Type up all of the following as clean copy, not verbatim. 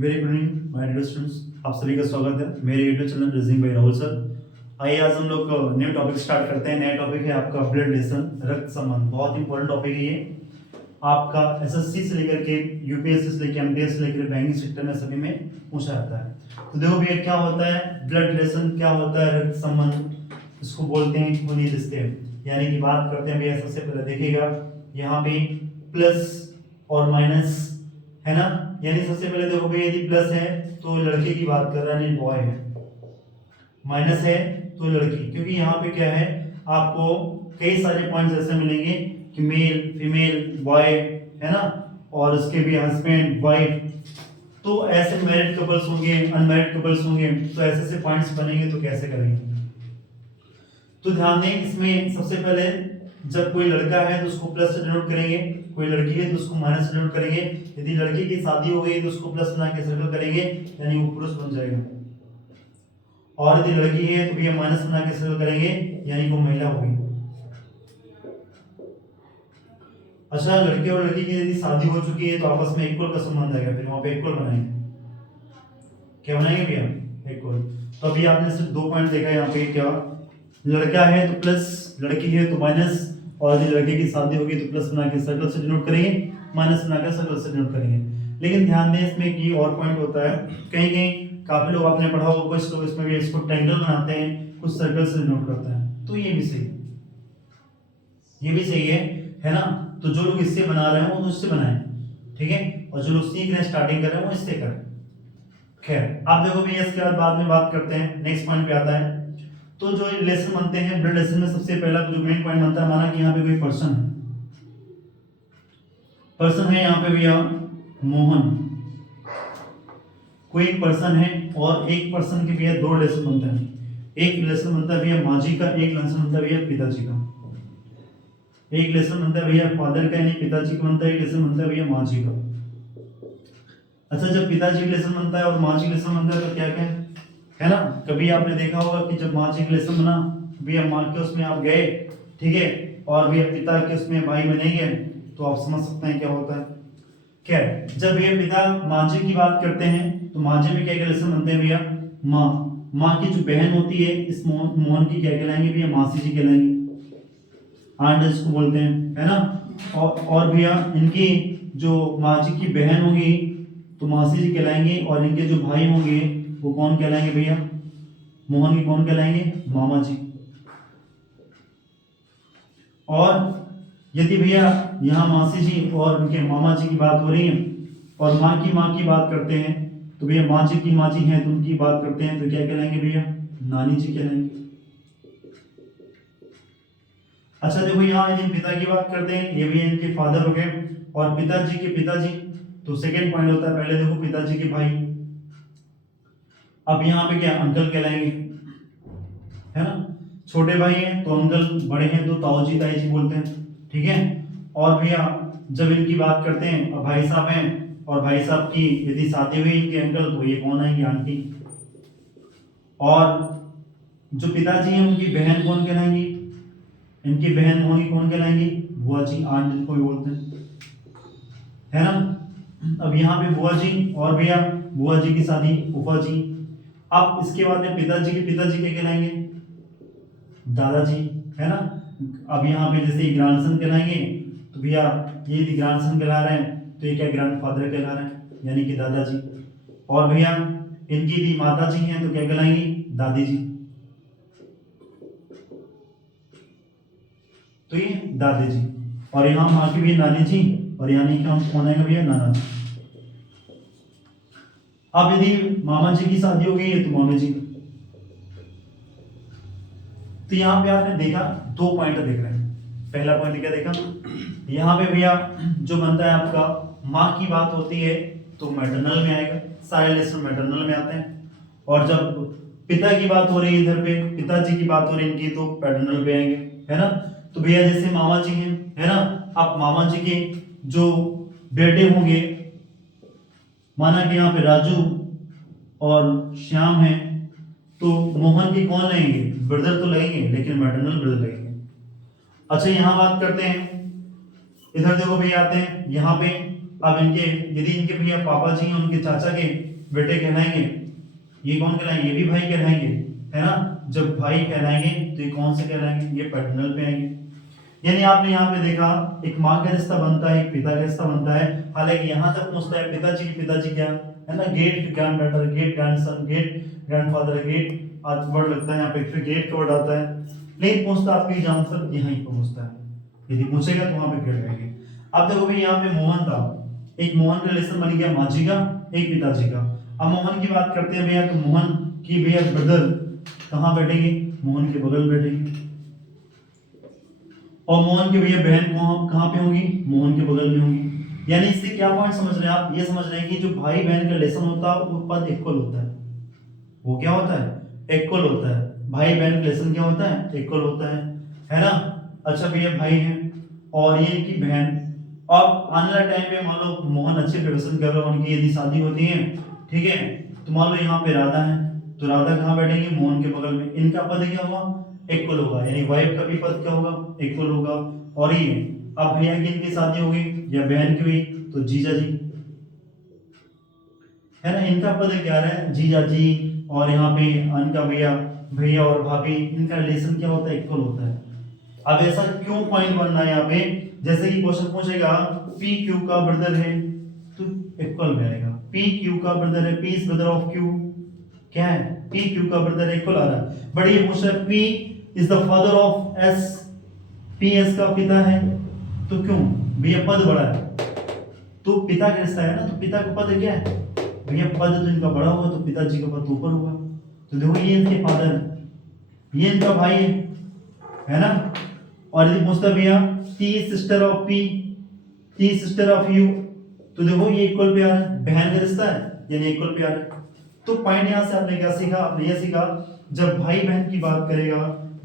Very good evening my dear students, आप सभी का स्वागत है मेरे YouTube channel reasoning by Rahul sir. आइए आज हम लोग न्यू टॉपिक स्टार्ट करते हैं। नया टॉपिक है आपका ब्लड रिलेशन, रक्त संबंध। बहुत इंपॉर्टेंट टॉपिक है ये। आपका एसएससी से लेकर के यूपीएससी से लेकर एमटीएस से लेकर बैंकिंग सेक्टर में सभी में पूछा जाता है। तो देखो भैया क्या होता है ब्लड रिलेशन, क्या होता है रक्त संबंध, इसको बोलते हैं खूनी रिश्ते। यानी कि बात करते हैं भैया, सबसे पहले देखिएगा यहाँ पे प्लस और माइनस है ना। यानी सबसे पहले देखो भैया यदि प्लस है तो लड़के की बात कर रहा है, बॉय है। माइनस है तो लड़की, क्योंकि यहाँ पे क्या है आपको कई सारे पॉइंट्स ऐसे मिलेंगे कि मेल फीमेल बॉय है ना, और उसके भी हस्बैंड वाइफ। तो ऐसे मैरिड कपल्स होंगे, अनमैरिड कपल्स होंगे, तो ऐसे ऐसे पॉइंट्स बनेंगे। तो कैसे करेंगे, तो ध्यान दें इसमें सबसे पहले जब कोई लड़का है तो उसको प्लस से डिनोट करेंगे, कोई लड़की है तो उसको माइनस से डिनोट करेंगे। यदि लड़की की शादी हो गई तो उसको प्लस बना के सर्कल करेंगे, यानी वो पुरुष बन जाएगा। और यदि लड़की है तो भैया माइनस बना के सर्कल करेंगे, यानी वो महिला होगी। अच्छा, लड़के और लड़की की यदि शादी हो चुकी है तो आपस में इक्वल का संबंध आएगा, फिर वहां पे इक्वल बनाएंगे। क्या बनाएंगे भैया? इक्वल। तो अभी आपने सिर्फ 2 पॉइंट देखा यहाँ पे, क्या लड़का है तो प्लस, लड़की है तो माइनस, और यदि लड़के की शादी होगी तो प्लस बना के सर्कल से डिनोट करेंगे, माइनस बना के सर्कल से डिनोट करेंगे। लेकिन ध्यान दें इसमें कि और पॉइंट होता है, कहीं कहीं काफी लोग आपने पढ़ा होगा, कुछ लोग इसमें भी इसको ट्रायंगल बनाते हैं, कुछ सर्कल से डिनोट करते हैं। तो ये भी सही, ये भी सही है ना। तो जो लोग इससे बना रहे हैं वो उससे बनाएं, ठीक है, और जो लोग सीख रहे हैं स्टार्टिंग कर रहे हैं वो इससे करें। खैर आप देखो भैया इसके बाद में बात करते हैं, नेक्स्ट पॉइंट पे आता है। तो जो रिलेशन बनते हैं ब्लड रिलेशन में, सबसे पहला जो मेन पॉइंट बनता है, माना कि यहाँ पे कोई पर्सन है, पर्सन है यहाँ पे भैया मोहन, कोई एक पर्सन है और एक पर्सन के भैया 2 रिलेशन बनते हैं। एक रिलेशन बनता है भैया माँ जी का, एक रिलेशन बनता है भैया पिताजी का। एक रिलेशन बनता है भैया फादर का यानी पिताजी का बनता है, एक रिलेशन बनता है भैया माँ जी का। अच्छा, जब पिताजी रिलेशन बनता है और माँ जी रिलेशन बनता है तो क्या क्या है ना, कभी आपने देखा होगा कि जब माँ जी रिलेशन बना, भैया माँ के उसमें आप गए, ठीक है, और भैया पिता के उसमें भाई बनेंगे, तो आप समझ सकते हैं क्या होता है। खैर, जब भैया पिता माँ जी की बात करते हैं तो माँ जी में क्या रिलेशन बनते हैं भैया, माँ, माँ की जो बहन होती है इस मोहन की क्या कहलाएंगे भैया, मासी जी कहलाएंगे, आंट इसको बोलते हैं, है ना। और भैया इनकी जो माँ जी की बहन होगी तो मासी जी कहलाएंगे, और इनके जो भाई होंगे वो कौन कहलाएंगे भैया, मोहन की कौन कहलाएंगे, मामा जी। और यदि भैया यहाँ मासी जी और उनके मामा जी की बात हो रही है और माँ की बात करते हैं, तो भैया माँ जी की माँ जी हैं तो उनकी बात करते हैं, तो क्या कहलाएंगे भैया, नानी जी कहलाएंगे। अच्छा देखो, यहाँ यदि पिता की बात करते हैं, ये भी इनके फादर हो गए, और पिताजी के पिताजी, तो सेकेंड पॉइंट होता है, पहले देखो पिताजी के भाई, अब यहाँ पे क्या अंकल कहलाएंगे, है ना। छोटे भाई हैं तो अंकल, बड़े हैं तो ताऊ जी ताई जी बोलते हैं, ठीक है। और भैया जब इनकी बात करते हैं, अब भाई साहब हैं और भाई साहब की यदि शादी हुई इनके अंकल, तो ये कौन आएंगे, आंटी। और जो पिताजी हैं उनकी बहन कौन कहलाएंगी, इनकी बहन होंगी कौन कहलाएंगी, बुआ जी, आंट जिनको भी बोलते हैं, है ना। अब यहाँ पे बुआ जी, और भैया बुआ जी की शादी फूफा जी। अब इसके बाद में पिताजी के पिताजी क्या कहलाएंगे, दादाजी, है ना। अब यहाँ पे जैसे ग्रैंडसन कहलाएंगे, तो भैया ये ग्रैंडसन कहला रहे हैं तो ये क्या ग्रैंडफादर कहला रहे हैं, यानी कि दादाजी। और भैया इनकी भी माता जी हैं तो क्या कहलाएंगी, दादी जी, तो ये दादी जी। और यहाँ माँ की भी नानी जी, और यहाँ नहीं कौन आएगा भैया, नाना जी। अब यदि मामा जी की शादी हो गई है तो मामी जी। तो यहाँ पे आपने देखा 2 पॉइंट देख रहे हैं। पहला पॉइंट क्या देखा, यहाँ पे भैया जो बनता है आपका, माँ की बात होती है तो मैटरनल में आएगा, सारे रिलेशन मैटरनल में आते हैं। और जब पिता की बात हो रही है इधर पे, पिताजी की बात हो रही है इनकी, तो पैटर्नल पे आएंगे, है ना। तो भैया जैसे मामा जी हैं, है ना, आप मामा जी के जो बेटे होंगे, माना कि यहाँ पे राजू और श्याम हैं, तो मोहन की कौन लगेंगे, ब्रदर तो लगेंगे लेकिन मैटरनल ब्रदर लगेंगे। अच्छा यहाँ बात करते हैं, इधर देखो भैया आते हैं यहाँ पे, अब इनके यदि इनके भैया पापा जी हैं, उनके चाचा के बेटे कहलाएंगे, ये कौन कहलाएंगे, ये भी भाई कहलाएंगे, है ना। जब भाई कहलाएंगे तो ये कौन से कहलाएंगे, ये पैटर्नल पे आएंगे। यानी आपने यहाँ पे देखा एक माँ का रिश्ता बनता है, एक पिता का रिश्ता बनता है। हालांकि यहाँ तक पूछता है पिताजी क्या है ना, great granddaughter, great grandson, great grandfather, great आज वर्ड लगता है यहाँ पे, फिर गेट का वर्ड आता है। लेकिन पूछता आपके एग्जाम पर यहीं पर पूछता है, यदि पूछेगा तो वहां पे गेट रहेंगे। अब देखो भाई यहाँ पे मोहन था, एक मोहन का रिलेशन बन गया माँ जी का, एक पिताजी का। अब मोहन की बात करते हैं भैया, तो मोहन की भैया ब्रदर कहाँ बैठेंगे, मोहन के बगल बैठेंगे। और मोहन की भैया बहन कहाँ पे होंगी, मोहन के बगल में होंगी। यानी इससे क्या पॉइंट समझ रहे हैं आप, ये समझ रहे हैं कि जो भाई बहन का रिलेशन होता है वो पद इक्वल होता है। वो क्या होता है, इक्वल होता है। भाई बहन का रिलेशन क्या होता है, इक्वल होता है ना। अच्छा भैया भाई हैं और ये इनकी बहन। अब आने वाले टाइम पे मान लो मोहन अच्छे प्रोफेशन कर रहा है, उनकी यदि शादी होती है, ठीक है, तो मान लो यहाँ पे राधा है, तो राधा कहाँ बैठेंगे, मोहन के बगल में। इनका पद क्या होगा, इक्वल होगा, यानी वाइफ का भी पद क्या होगा, इक्वल होगा। और ये अब भैया की इनकी शादी होगी या बहन की हुई तो जीजा जी, है ना, इनका पद क्या है, जीजा जी। और यहाँ पे इनका भैया भैया और भाभी, इनका रिलेशन क्या होता है, इक्वल होता है। अब ऐसा क्यों पॉइंट बनना है यहाँ पे, जैसे कि क्वेश्चन पूछेगा पी क्यू का ब्रदर है तो इक्वल में आएगा, पी क्यू का ब्रदर है, P is brother of Q, क्या है, पी क्यू का ब्रदर इक्वल आ रहा है। बट ये पूछ रहा है P is the father of S, P S का पिता है, तो क्यों भैया पद बड़ा है, तो पिता का रिश्ता है ना, तो पिता का पद क्या है भैया, पद तो इनका बड़ा होगा तो पिताजी का पद ऊपर होगा। तो देखो ये इनके फादर है, ये इनका भाई है ना। और यदि पूछता भैया T sister of P, T sister of you, तो देखो ये इक्वल पे आ रहा है, बहन का रिश्ता है यानी इक्वल पे आ रहा है। तो पॉइंट यहां से आपने क्या सीखा, आपने ये सीखा जब भाई बहन की बात करेगा,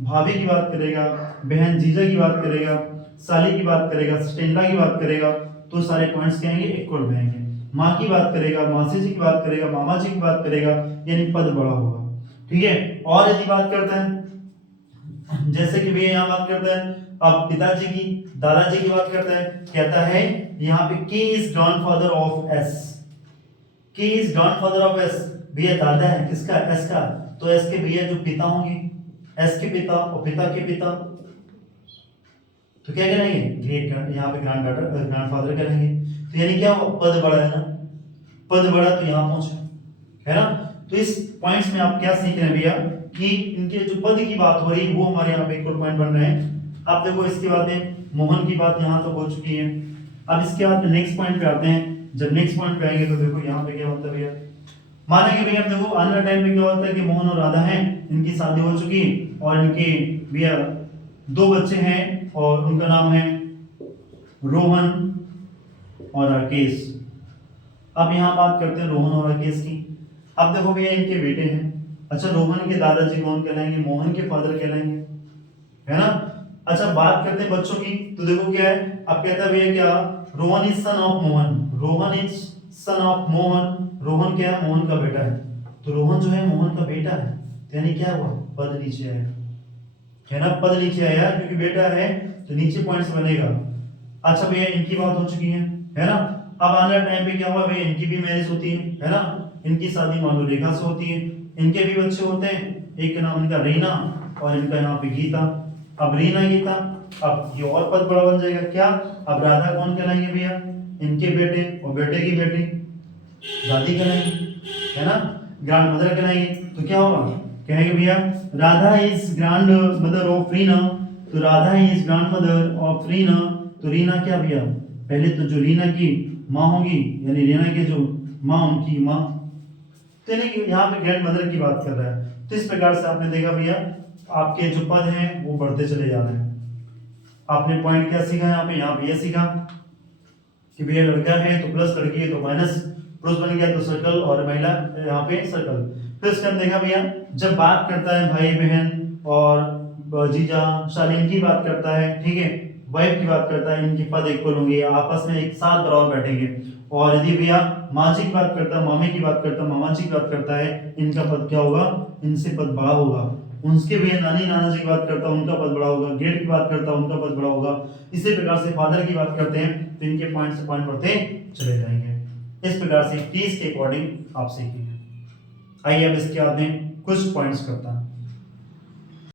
भाभी की बात करेगा, बहन जीजा की बात करेगा, साली की बात करेगा, सिस्टर की बात करेगा, तो सारे पॉइंट्स क्या आएंगे, इक्वल में आएंगे। माँ की बात करेगा, मासी जी की बात करेगा, मामा जी की बात करेगा, यानी पद बड़ा होगा, ठीक है। और यदि बात करते हैं जैसे कि भैया यहाँ बात करता है, अब पिताजी की, दादाजी की बात करता है, कहता है यहाँ पे के इज ग्रैंडफादर ऑफ एस, के इज ग्रैंडफादर ऑफ एस, भैया दादा है किसका, एस का, तो एस के भैया जो पिता होंगे, एस के पिता और पिता के पिता, तो क्या करेंगे, ग्रेट, यहाँ पे ग्रैंडफादर करेंगे। तो यानी क्या पद बड़ा है ना, पद बड़ा तो यहाँ पहुंचे, है ना। तो इस पॉइंट्स में आप क्या सीख रहे हैं भैया कि इनके जो पद की बात हो रही है वो हमारे यहाँ पे इक्वल पॉइंट बन रहे हैं। अब देखो इसके बाद में मोहन की बात यहाँ तो हो चुकी है। अब इसके बाद नेक्स्ट पॉइंट पे आते हैं। जब नेक्स्ट पॉइंट पे आएंगे तो देखो यहाँ पे क्या होता है भैया, मानेंगे भैया देखो आने वाले टाइम पे क्या होता है कि मोहन और राधा हैं, इनकी शादी हो चुकी और इनके भैया 2 बच्चे हैं और उनका नाम है रोहन और राकेश। अब यहाँ बात करते हैं रोहन और राकेश की। अब देखो भैया इनके बेटे हैं। अच्छा रोहन के दादाजी कौन कहलाएंगे, मोहन के फादर कहलाएंगे, है ना। अच्छा बात करते हैं बच्चों की, तो देखो क्या है, अब कहता है भैया क्या, Rohan is son of Mohan, Rohan is son of Mohan, Rohan क्या है, मोहन का बेटा है। तो रोहन जो है मोहन का बेटा है, तो यानी क्या हुआ, पद नीचे आया, है ना, पद नीचे आया क्योंकि बेटा है तो नीचे पॉइंट्स बनेगा। अच्छा भैया इनकी बात हो चुकी है ना। अब आने वाले टाइम पे क्या हुआ भैया, इनकी भी मैरिज होती है ना, इनकी शादी मान लो रेखा से होती है, इनके भी बच्चे होते हैं, एक का नाम इनका रीना और इनका यहाँ पे गीता। अब रीना गीता, अब ये और पद बड़ा बन जाएगा क्या, अब राधा कौन कहलाएंगे भैया, इनके बेटे और बेटे की बेटी दादी कहलाएंगे, है ना, ग्रैंड मदर कहलाएंगे। तो क्या होगा, कहेंगे भैया Radha is grand mother of Reena, तो Radha is grand mother of Reena. तो रीना क्या भैया, पहले तो जो रीना की माँ होगी यानी रीना के जो माँ उनकी माँ, तो यहाँ पे ग्रैंड मदर की बात कर रहा है। तो इस प्रकार से आपने देखा भैया आपके जो पद हैं वो बढ़ते चले जा रहे हैं। आपने पॉइंट क्या सीखा यहाँ पे, यहाँ पे ये सीखा कि भैया लड़का है तो प्लस, लड़की है तो माइनस, प्लस बन गया तो सर्कल और महिला यहाँ पे सर्कल। फिर इसके हम देखा भैया जब बात करता है भाई बहन और जीजा शालीन की बात करता है, ठीक है, वाइफ की बात करता है, इनकी पद इक्वल होंगे, आपस में एक साथ बराबर बैठेंगे। और यदि भैया माँ जी की बात करता है, मामे की बात करता है, मामा जी की बात करता है, इनका पद क्या होगा, इनसे पद बड़ा होगा। उनके भैया नानी नाना जी की बात करता है, उनका पद बड़ा होगा। ग्रेट की बात करता है, उनका पद बड़ा होगा। इसी प्रकार से फादर की बात करते हैं तो इनके पॉइंट से पॉइंट बढ़ते चले जाएंगे। इस प्रकार से कीज के अकॉर्डिंग आप सीखेंगे। आइए अब इसके बाद में कुछ पॉइंट्स करता हूं।